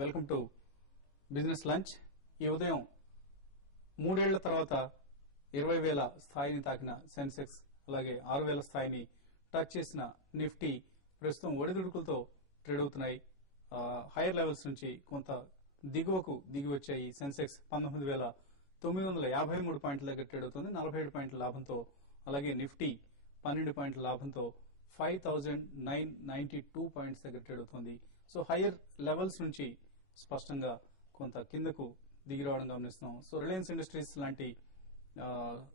Welcome to business lunch. ఈ ఉదయం 3 ఏళ్ల తర్వాత 20,000 స్థాయిని తాకిన సెన్సెక్స్ అలాగే 6,000 స్థాయిని టచ్ చేసిన నిఫ్టీ ప్రస్తుతం ఒడిదుడుకులతో ట్రేడ్ అవుతున్నాయి. హైయర్ లెవెల్స్ నుంచి కొంత దిగువకు దిగి వచ్చాయి. సెన్సెక్స్ 19,953 పాయింట్ల దగ్గర ట్రేడ్ అవుతుంది 47 పాయింట్ల లాభంతో. అలాగే నిఫ్టీ 12 పాయింట్ల లాభంతో 5,992 పాయింట్స్ దగ్గర ట్రేడ్ అవుతుంది. సో హైయర్ లెవెల్స్ నుంచి స్పష్టంగా కొంత కిందకు దిగి రావడం గమనిస్తున్నాం. సో రిలయన్స్ ఇండస్ట్రీస్ లాంటి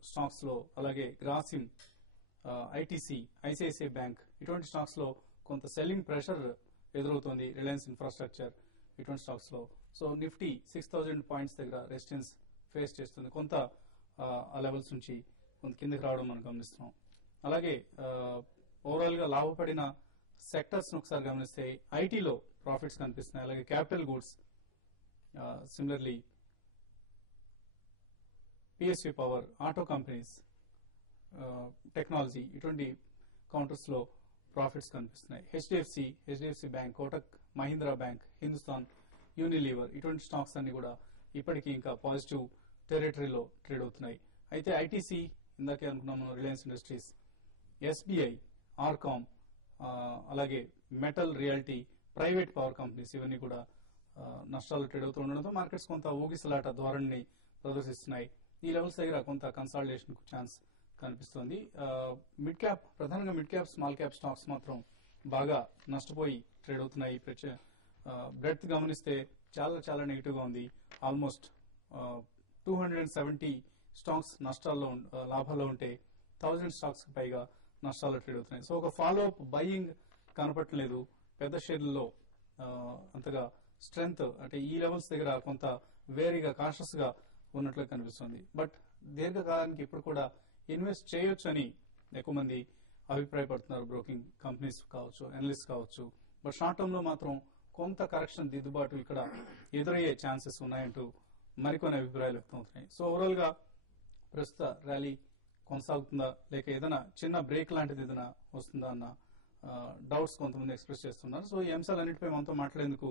స్టాక్స్ లో, అలాగే గ్రాసిమ్, ఐటీసీ, ఐసిఐసిఐ బ్యాంక్ ఇటువంటి స్టాక్స్ లో కొంత సెల్లింగ్ ప్రెషర్ ఎదురవుతోంది. రిలయన్స్ ఇన్ఫ్రాస్ట్రక్చర్ ఇటువంటి స్టాక్స్ లో. సో నిఫ్టీ 6,000 పాయింట్స్ దగ్గర రెసిస్టెన్స్ ఫేస్ చేస్తుంది. కొంత ఆ లెవెల్స్ నుంచి కొంత కిందకి రావడం మనం గమనిస్తున్నాం. అలాగే ఓవరాల్ గా లాభపడిన సెక్టర్స్ ఒకసారి గమనిస్తే ఐటీలో ప్రాఫిట్స్ కనిపిస్తున్నాయి. అలాగే capital goods, similarly PSU power, auto companies, technology ఇటువంటి కౌంటర్స్ లో ప్రాఫిట్స్ కనిపిస్తున్నాయి. HDFC bank, Kotak Mahindra bank, Hindustan Unilever ఇటువంటి స్టాక్స్ అన్ని కూడా ఇప్పటికీ ఇంకా పాజిటివ్ టెరిటరీలో ట్రేడ్ అవుతున్నాయి. అయితే ఐటీసీ ఇందాకే అనుకున్నాము, రిలయన్స్ ఇండస్ట్రీస్, ఎస్బీఐ, ఆర్కామ్, అలాగే metal reality, private power companies ఇవన్నీ కూడా నష్టాలు ట్రేడ్ అవుతూ ఉండడంతో మార్కెట్స్ కొంత ఊగిసలాట ధోరణిని ప్రదర్శిస్తున్నాయి. ఈ లెవెల్స్ దగ్గర కొంత కన్సాలిడేషన్ కు ఛాన్స్ కనిపిస్తోంది. మిడ్ క్యాప్, ప్రధానంగా mid cap, small cap stocks మాత్రం బాగా నష్టపోయి ట్రేడ్ అవుతున్నాయి. బ్రెడ్త్ గమనిస్తే చాలా చాలా నెగిటివ్ గా ఉంది. ఆల్మోస్ట్ 270 స్టాక్స్ నష్టాల్లో లాభాల్లో ఉంటే 1000 స్టాక్స్ కి పైగా నష్టాల్లో ట్రేడ్ అవుతున్నాయి. సో ఒక ఫాలో అప్ బయింగ్ కనపడలేదు. పెద్ద షేర్లలో అంతగా స్ట్రెంగ్త్ అంటే ఈ లెవెల్స్ దగ్గర కొంత వేరీగా కాషస్ గా ఉన్నట్లు కనిపిస్తుంది. బట్ దీర్ఘకాలానికి ఇప్పుడు కూడా ఇన్వెస్ట్ చేయొచ్చు అని ఎక్కువ మంది అభిప్రాయపడుతున్నారు. బ్రోకింగ్ కంపెనీస్ కావచ్చు, అనలిస్ట్ కావచ్చు. బట్ షార్ట్ టర్మ్ లో మాత్రం కొంత కరెక్షన్ దిద్దుబాటు ఇక్కడ ఎదురయ్యే ఛాన్సెస్ ఉన్నాయంటూ మరికొన్ని అభిప్రాయాలు వ్యక్తమవుతున్నాయి. సో ఓవరాల్ గా ప్రస్తుత ర్యాలీ కొనసాగుతుందా, లేక ఏదైనా చిన్న బ్రేక్ లాంటిది ఏదైనా వస్తుందా అన్న డౌట్స్ కొంతమంది ఎక్స్ప్రెస్ చేస్తున్నారు. సో ఈ అంశాలన్నింటిపై మనతో మాట్లాడేందుకు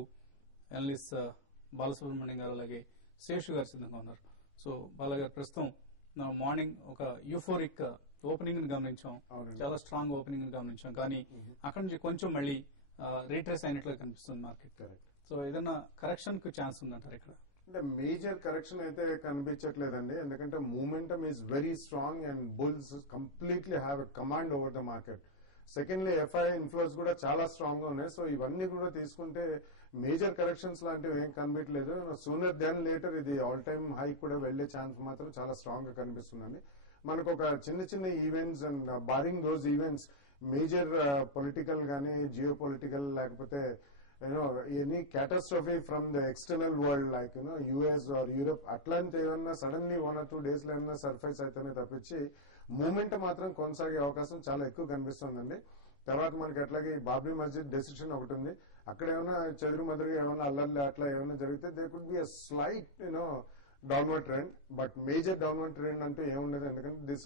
అనలిస్ట్ బాలసుబ్రహ్మణ్యం గారు అలాగే శేషు గారు సిద్ధంగా ఉన్నారు. సో బాలగారు, ప్రస్తుతం మార్నింగ్ ఒక యూఫోరిక్ ఓపెనింగ్ ని గమనించాం, చాలా స్ట్రాంగ్ ఓపెనింగ్ ని గమనించాం. కానీ అక్కడి నుంచి కొంచెం మళ్ళీ రీట్రేస్ అయినట్లుగా కనిపిస్తుంది మార్కెట్. సో ఏదైనా కరెక్షన్ కు ఛాన్స్ ఉందంటారు ఇక్కడ? అంటే మేజర్ కరెక్షన్ అయితే కనిపించట్లేదండి. ఎందుకంటే momentum is very strong and bulls completely have a command over the market. Secondly FI inflows కూడా చాలా స్ట్రాంగ్ గా ఉన్నాయి. సో ఇవన్నీ కూడా తీసుకుంటే మేజర్ కరెక్షన్స్ లాంటివి ఏం కనిపించలేదు. సూనర్ దెన్ లేటర్ ఇది ఆల్ టైమ్ హై కూడా వెళ్లే ఛాన్స్ మాత్రం చాలా స్ట్రాంగ్ గా కనిపిస్తుందండి. మనకు ఒక చిన్న చిన్న events and barring those events, major political గానీ, జియో పొలిటికల్, లేకపోతే any catastrophe from the external world like US or Europe అట్లాంటి ఏమన్నా సడన్లీ 1 or 2 days లో ఏమన్నా సర్ఫేస్ అయితేనే తప్పించి మూమెంట్ మాత్రం కొనసాగే అవకాశం చాలా ఎక్కువ కనిపిస్తుందండి. తర్వాత మనకి అట్లాగే బాబ్రీ మస్జిద్ డెసిషన్ ఒకటి ఉంది. అక్కడ ఏమైనా చెదురు మదురుగా ఏమైనా అల్లర్లు అట్లా ఏమైనా జరిగితే they could be a slight downward trend. But major downward trend అంటూ ఏముండదు. ఎందుకంటే this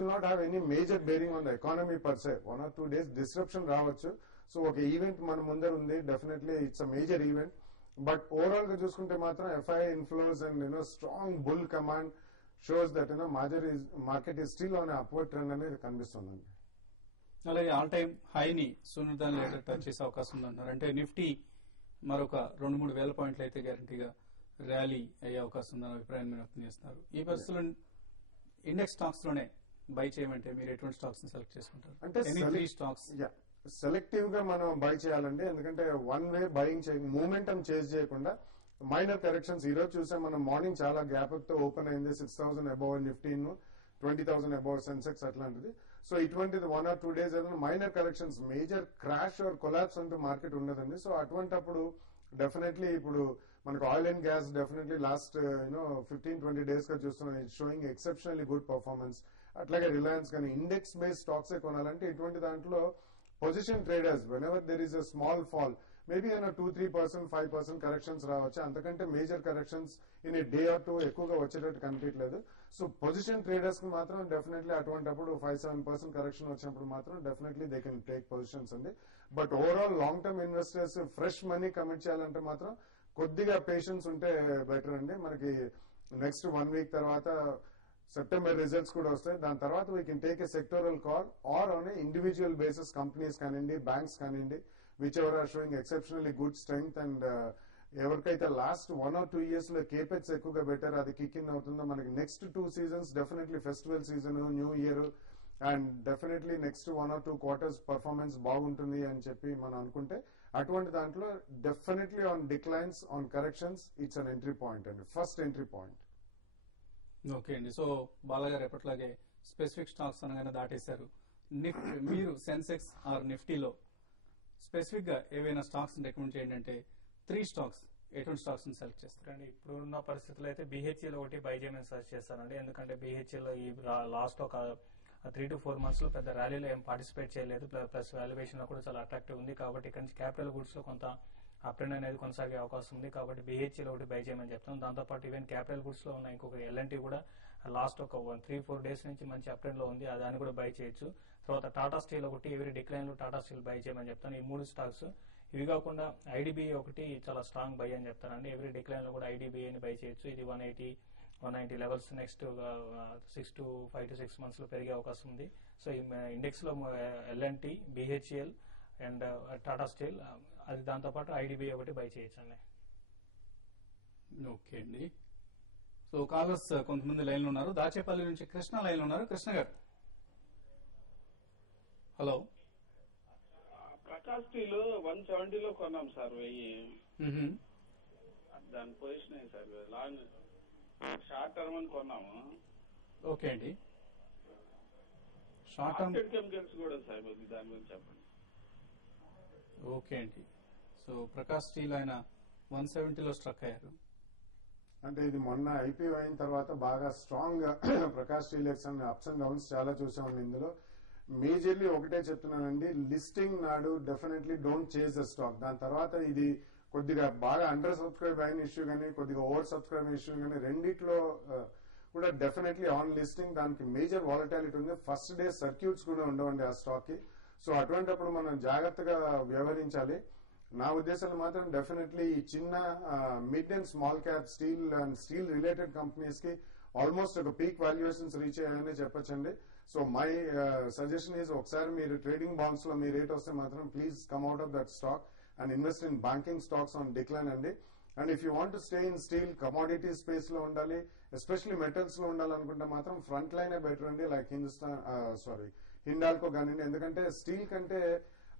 will not have any major bearing on the economy per se. 1 or 2 days disruption రావచ్చు. సో ఒక ఈవెంట్ మన ముందర ఉంది, definitely it's a major event. But overall గా చూసుకుంటే మాత్రం FI inflows and strong bull command shows that market is still on upward trend అనేది కనిపిస్తుందండి. అలాగే ఆల్ టైమ్ హైని సూనర్ దాన్ లేటర్ టచ్ చేసే అవకాశం ఉందంటున్నారు. అంటే నిఫ్టీ మరొక 2-3 వేల పాయింట్లు అయితే గ్యారంటీగా ర్యాలీ అయ్యే అవకాశం ఉందని అభిప్రాయాన్ని మీరు వ్యక్తం చేస్తున్నారు. ఈ పరిస్థితుల్లో ఇండెక్స్ స్టాక్స్ లోనే బై చేయమంటే మీరు ఎటువంటి స్టాక్స్ ని సెలెక్ట్ చేసుకుంటారు? అంటే స్టాక్స్ సెలెక్టివ్ గా మనం బై చేయాలండి. ఎందుకంటే one way buying momentum change చేయకుండా మైనర్ కరెక్షన్స్. ఈ రోజు చూసాం మనం మార్నింగ్ చాలా గ్యాప్ తో ఓపెన్ అయింది. 6,000 అబౌవ్ నిఫ్టీ, 20,000 అబౌవ్ సెన్సెక్స్ అట్లాంటిది. సో ఇటువంటిది 1 or 2 days ఏదైనా minor corrections, major crash or collapse అంటూ మార్కెట్ ఉండదండి. సో అటువంటప్పుడు డెఫినెట్లీ ఇప్పుడు మనకు oil and gas definitely last 15-20 days గా చూస్తున్నాం, షోయింగ్ ఎక్సెప్షనల్లీ గుడ్ పర్ఫార్మెన్స్. అట్లాగే రిలయన్స్ కానీ ఇండెక్స్ బేస్డ్ స్టాక్స్ కొనాలంటే ఇటువంటి దాంట్లో position traders whenever there is a small fall, maybe 2-3%, 5% corrections రావచ్చు. అంతకంటే major corrections in a day or 2 ఎక్కువగా వచ్చేటట్టు కనిపించలేదు. సో పొజిషన్ ట్రేడర్స్ కి మాత్రం డెఫినెట్లీ అటువంటిప్పుడు 5-7% కరెక్షన్ వచ్చినప్పుడు మాత్రం definitely they can take positions అండి. But overall long term investors fresh money commit చేయాలంటే మాత్రం కొద్దిగా పేషెన్స్ ఉంటే బెటర్ అండి. మనకి నెక్స్ట్ 1 వీక్ తర్వాత సెప్టెంబర్ రిజల్ట్స్ కూడా వస్తాయి. దాని తర్వాత we can take a sectoral call or on individual basis companies కానివ్వండి, బ్యాంక్స్ కానివ్వండి, whichever are showing exceptionally good strength and ఎవరికైతే లాస్ట్ 1 or 2 years లో కేపెక్స్ ఎక్కువగా పెట్టారో అది కిక్ ఇన్ అవుతుందో మనకి next 2 seasons definitely festival season, new year and definitely next 1 or 2 quarters performance బాగుంటుంది అని చెప్పి మనం అనుకుంటే అటువంటి దాంట్లో definitely on declines, on corrections it's an entry point అండి, ఫస్ట్ ఎంట్రీ పాయింట్. ఓకే అండి. సో బాలగారు ఎప్పట్లాగే స్పెసిఫిక్ స్టాక్స్ అనగానే దాటేశారు. మీరు సెన్సెక్స్ ఆర్ నిఫ్టీలో స్పెసిఫిక్ గా ఏవైనా స్టాక్స్ రికమెండ్ చేయండి అంటే 3 స్టాక్స్ ఎటువంటి స్టాక్స్ ని సెలెక్ట్ చేస్తారు? ఇప్పుడున్న పరిస్థితుల్లో అయితే BHEL ఒకటి బై చేయమని సజెస్ట్ చేస్తానండి. ఎందుకంటే BHEL ఈ లాస్ట్ ఒక 3 to 4 months లో పెద్ద ర్యాలీలో ఏం పార్టిసిపేట్ చేయలేదు, ప్లస్ వాల్యుయేషన్ లో కూడా చాలా అట్రాక్టివ్ ఉంది. కాబట్టి ఇక్కడ నుంచి క్యాపిటల్ గుడ్స్ లో కొంత అప్ ట్రెండ్ అనేది కొనసాగే అవకాశం ఉంది. కాబట్టి BHEL ఒకటి బై చేయమని చెప్తాను. దాంతోపాటు ఈవెన్ క్యాపిటల్ గుడ్స్ లో ఉన్న ఇంకొక L&T కూడా లాస్ట్ ఒక 3-4 days నుంచి మంచి అప్ ట్రెండ్ లో ఉంది, దాన్ని కూడా బై చేయొచ్చు. తర్వాత టాటా స్టీల్ ఒకటి ఎవరీ డిక్లైన్ లో టాటా స్టీల్ బై చేయమని చెప్తాను. ఈ 3 స్టాక్స్. ఇవి కాకుండా IDBI ఒకటి చాలా స్ట్రాంగ్ బై అని చెప్తానండి. ఎవరీ డిక్లైన్ లో కూడా IDBI ని బై చేయొచ్చు. ఇది 180 లెవెల్స్ నెక్స్ట్ 5 to 6 months లో పెరిగే అవకాశం ఉంది. సో ఈ ఇండెక్స్ లో L&T, BHEL and Tata steel, అది దాంతోపాటు IDBI ఒకటి బై చేయొచ్చండి. ఓకే అండి. సో కాలర్స్ కొంతమంది లైన్ లో ఉన్నారు. దాచేపల్లి నుంచి కృష్ణ లైన్ లో ఉన్నారు. కృష్ణ గారు, హలో. ప్రకాష్ స్టీల్ 170 కొన్నాం సార్, 1000. దాని పొజిషన్ అయింది సార్, లాంగ్ షార్ట్ టర్మ్ అని కొన్నాము. ఓకే అండి. షార్ట్ టర్మ్ కెమికల్స్ కూడా సార్, దాని గురించి చెప్పండి. ఓకే అండి. సో ప్రకాష్ స్టీల్ ఆయన 170లో స్ట్రక్ అయ్యారు. అంటే ఇది మొన్న IPO అయిన తర్వాత బాగా strong Prakash steel ups and downs చాలా చూసామండి. ఇందులో మేజర్లీ ఒకటే చెప్తున్నానండి, లిస్టింగ్ నాడు definitely don't chase the stock. దాని తర్వాత ఇది కొద్దిగా బాగా అండర్ సబ్స్క్రైబ్ అయిన ఇష్యూ కానీ కొద్దిగా ఓవర్ సబ్స్క్రైబ్ ఇష్యూ కానీ రెండిట్లో కూడా డెఫినెట్లీ ఆన్ లిస్టింగ్ దానికి మేజర్ వాలటాలిటీ ఉంది. ఫస్ట్ డే సర్క్యూట్స్ కూడా ఉండవండి ఆ స్టాక్ కి. సో అటువంటిప్పుడు మనం జాగ్రత్తగా వ్యవహరించాలి. నా ఉద్దేశంలో మాత్రం డెఫినెట్లీ ఈ చిన్న mid and small cap steel and steel related companies కి ఆల్మోస్ట్ ఒక పీక్ వాల్యుయేషన్స్ రీచ్ అయ్యాయని చెప్పొచ్చండి. సో మై సజెషన్ ఈజ్ ఒకసారి మీరు ట్రేడింగ్ బాండ్స్ లో మీ రేట్ వస్తే మాత్రం please come out of that stock and invest in banking stocks on decline అండి. And if you want to stay in steel commodity space లో ఉండాలి, ఎస్పెషల్లీ మెటల్స్ లో ఉండాలనుకుంటే మాత్రం ఫ్రంట్ లైనే బెటర్ అండి, లైక్ హిండాల్కో కానివ్వండి. ఎందుకంటే స్టీల్ కంటే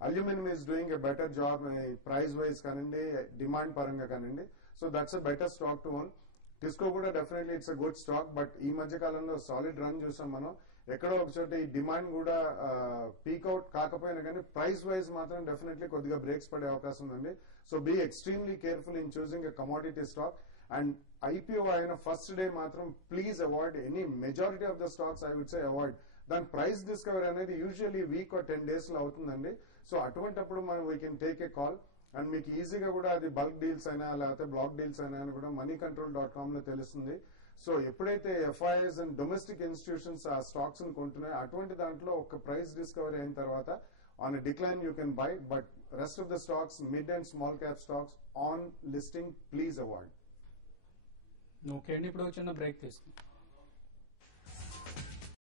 aluminium is doing a better job price wise కానివ్వండి, డిమాండ్ పరంగా కానివ్వండి. So that's a better stock to own. TISCO కూడా definitely it's a good stock, but ఈ మధ్య కాలంలో సాలిడ్ రన్ చూసాం మనం. ఎక్కడో ఒక చోట ఈ డిమాండ్ కూడా పీక్ అవుట్ కాకపోయినా కానీ ప్రైస్ వైజ్ మాత్రం డెఫినెట్లీ కొద్దిగా బ్రేక్స్ పడే అవకాశం ఉందండి. So be extremely careful in choosing a commodity stock. And IPO అయిన ఫస్ట్ డే మాత్రం please avoid any majority of the stocks, I would say avoid. దాని ప్రైస్ డిస్కవరీ అనేది యూజువల్లీ వీక్ or 10 days లో అవుతుందండి. So అటువంటిప్పుడు మనం we can take a call. And మీకు ఈజీగా కూడా అది బల్క్ డీల్స్ అయినా లేకపోతే బ్లాక్ డీల్స్ అయినా అని కూడా moneycontrol.com లో తెలుస్తుంది. సో ఎప్పుడైతే FIIs అండ్ డొమెస్టిక్ ఇన్స్టిట్యూషన్స్ ఆ స్టాక్స్ ని కొంటున్నాయో అటువంటి దాంట్లో ఒక ప్రైస్ డిస్కవరీ అయిన తర్వాత on a decline you can buy, but rest of the stocks mid and small cap stocks on listing please avoid. Okay అండి. ఇప్పుడు చిన్న బ్రేక్ తీసుకుందాం.